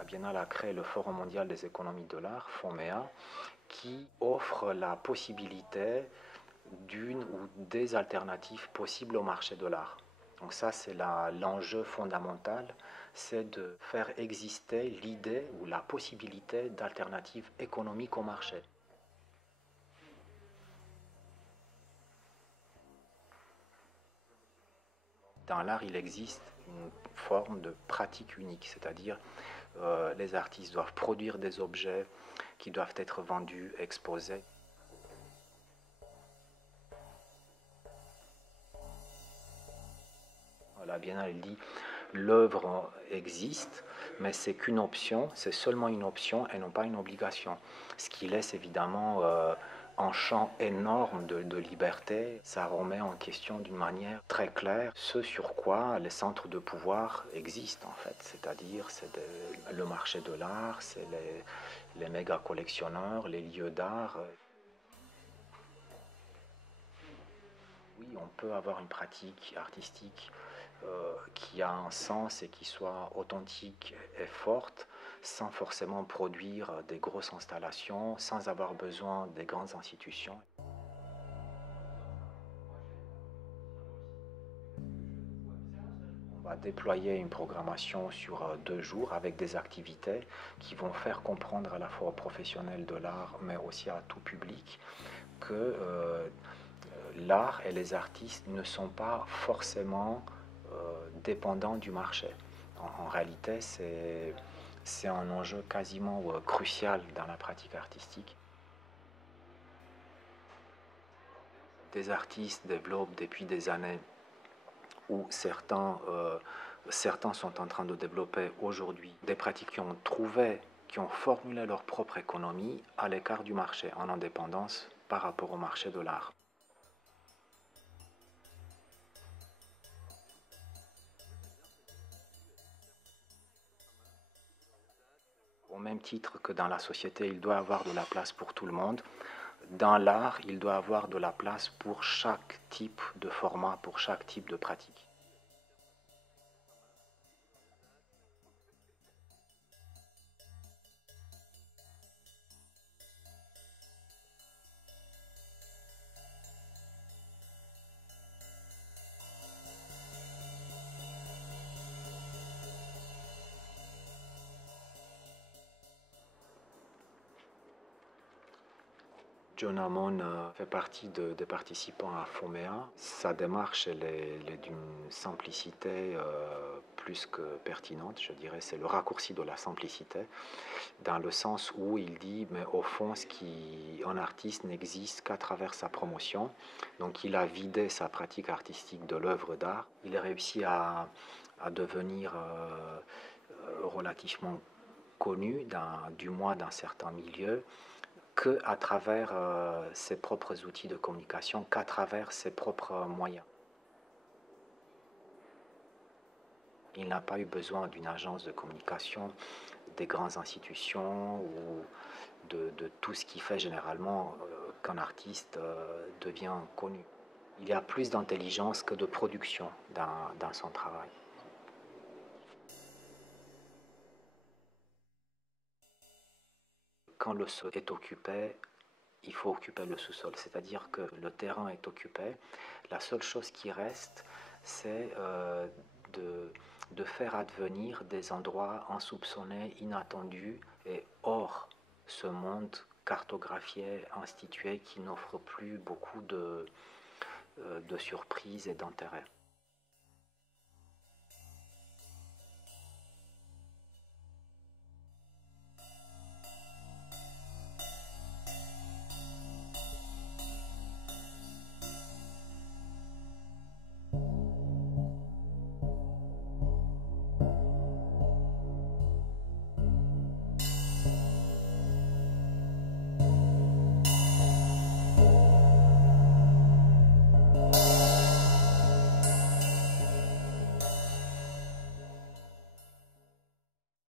La Biennale a créé le Forum mondial des économies de l'art, FONMEA, qui offre la possibilité d'une ou des alternatives possibles au marché de l'art. Donc ça, c'est l'enjeu fondamental, c'est de faire exister l'idée ou la possibilité d'alternatives économiques au marché. Dans l'art, il existe une forme de pratique unique, c'est-à-dire les artistes doivent produire des objets qui doivent être vendus, exposés. La Biennale dit l'œuvre existe, mais c'est qu'une option, c'est seulement une option et non pas une obligation. Ce qui laisse évidemment un champ énorme de liberté. Ça remet en question d'une manière très claire ce sur quoi les centres de pouvoir existent en fait. C'est-à-dire c'est le marché de l'art, c'est les méga collectionneurs, les lieux d'art. Oui, on peut avoir une pratique artistique qui a un sens et qui soit authentique et forte, sans forcément produire des grosses installations, sans avoir besoin des grandes institutions. On va déployer une programmation sur 2 jours avec des activités qui vont faire comprendre à la fois aux professionnels de l'art, mais aussi à tout public, que l'art et les artistes ne sont pas forcément dépendants du marché. En réalité, c'est un enjeu quasiment crucial dans la pratique artistique. Des artistes développent depuis des années, ou certains sont en train de développer aujourd'hui des pratiques qui ont formulé leur propre économie à l'écart du marché, en indépendance par rapport au marché de l'art. Au même titre que dans la société, il doit y avoir de la place pour tout le monde. Dans l'art, il doit y avoir de la place pour chaque type de format, pour chaque type de pratique. John Hammond fait partie des participants à FONMEA. Sa démarche elle est d'une simplicité plus que pertinente, je dirais. C'est le raccourci de la simplicité, dans le sens où il dit, mais au fond, un artiste n'existe qu'à travers sa promotion. Donc il a vidé sa pratique artistique de l'œuvre d'art. Il a réussi à devenir relativement connu, du moins dans certains milieux, qu'à travers ses propres outils de communication, qu'à travers ses propres moyens. Il n'a pas eu besoin d'une agence de communication, des grandes institutions ou de tout ce qui fait généralement qu'un artiste devient connu. Il y a plus d'intelligence que de production dans son travail. Quand le sol est occupé, il faut occuper le sous-sol, c'est-à-dire que le terrain est occupé. La seule chose qui reste, c'est de faire advenir des endroits insoupçonnés, inattendus et hors ce monde cartographié, institué, qui n'offre plus beaucoup de surprises et d'intérêt.